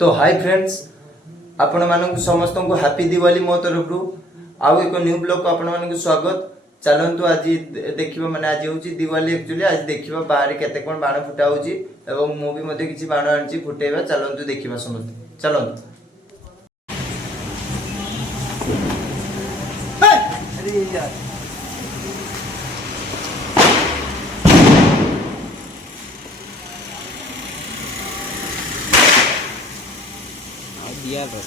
तो hi friends, आपण मानक समस्त को हैप्पी दिवाली मो तरफ आउ एक न्यू ब्लॉग को आपण मानक स्वागत। चलतु आज देखिबा माने आज होची दिवाली। एक्चुअली आज देखिबा बाहर केते कोन बाण फुटा होची एवं मु भी मध्ये किछि बाण आनची फुटेबा। चलतु देखिबा समस्त चलतु। अरे यार दिया बस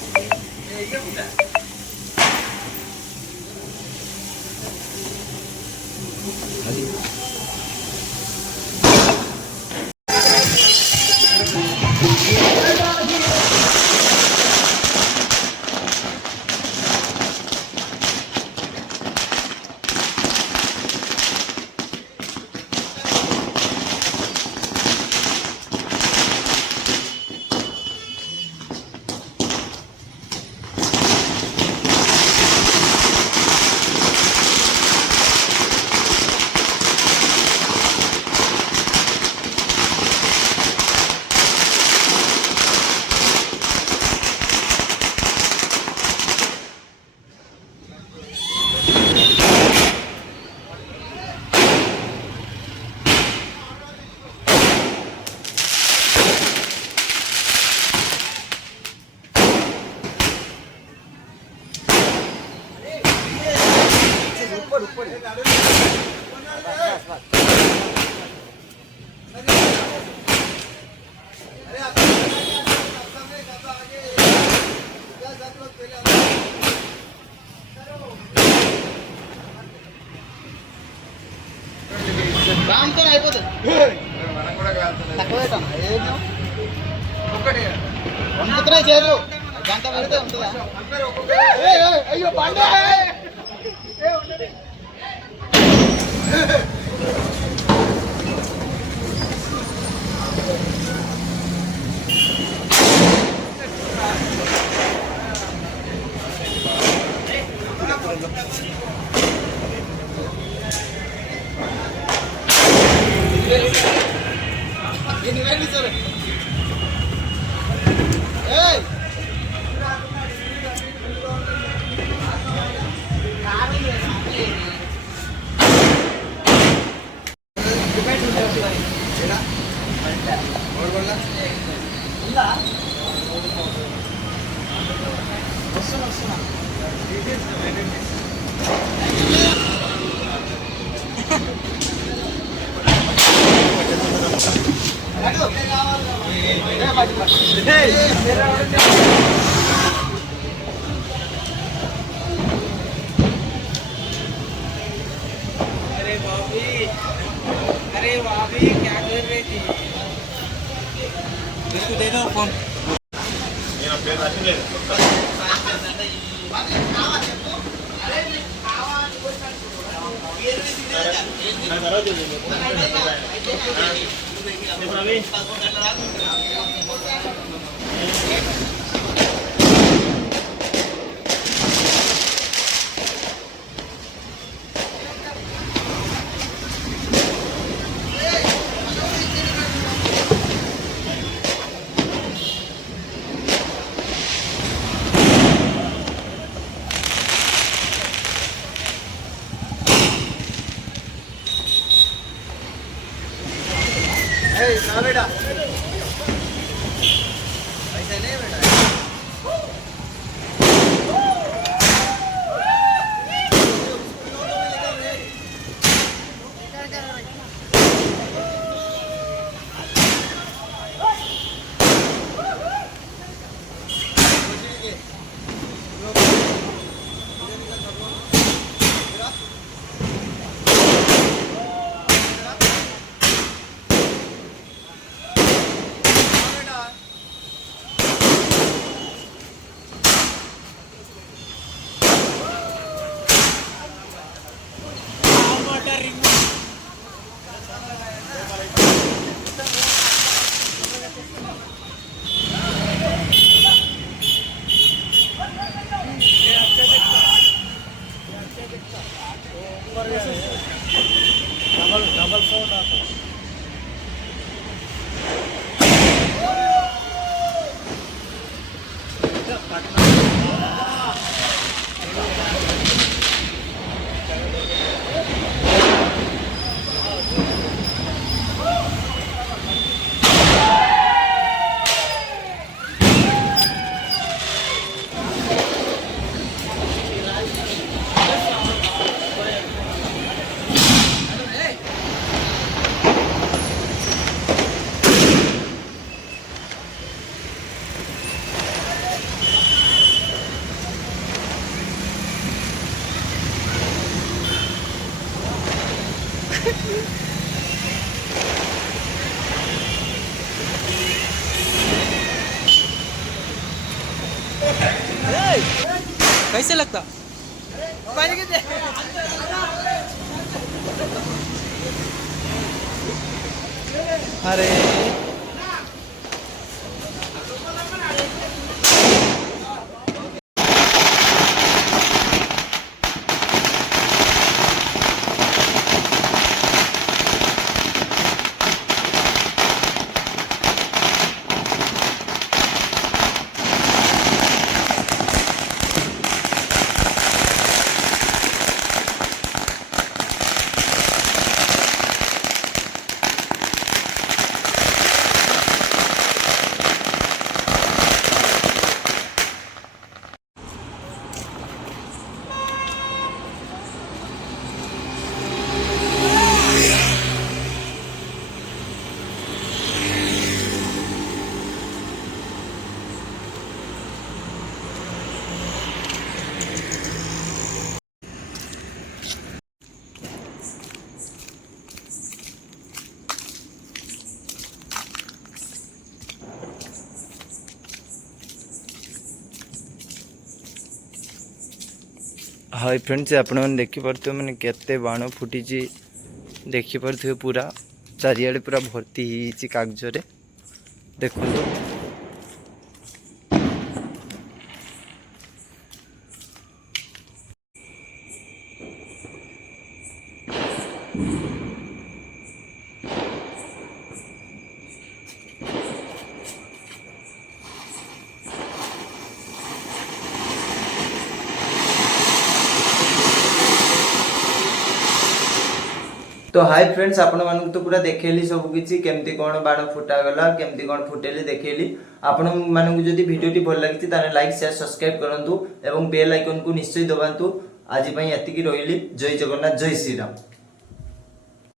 काम तो అయిపోతది తక్కువేటనా ఏమో ఒకటే వండుతరే చేరు గంట పెడితే ఉంటదా అయ్యో పండే ఏ ఉండడే अरे भाभी क्या कर रही थी? इसको दे दो फोन। Hey, Naveda. कैसे लगता अरे हाय फ्रेंड्स आपण मैंने देखिपे मैंने केते बाण फुटी देखिपे पूरा चारिआडे पूरा भर्ती हो कागज देखो। तो हाय फ्रेंड्स आपण मानक तो पूरा देखेली सब किछि केमती कोन बाण फुटा गला केमती कोन फुटेली देखेली। आपण मानक जदि वीडियोटी भल लागिछि ताने लाइक शेयर सब्सक्राइब करंतु एवं बेल आइकन को निश्चय दबांतु। आज पई एतिकी रहिली। जय जगन्नाथ जय श्री राम।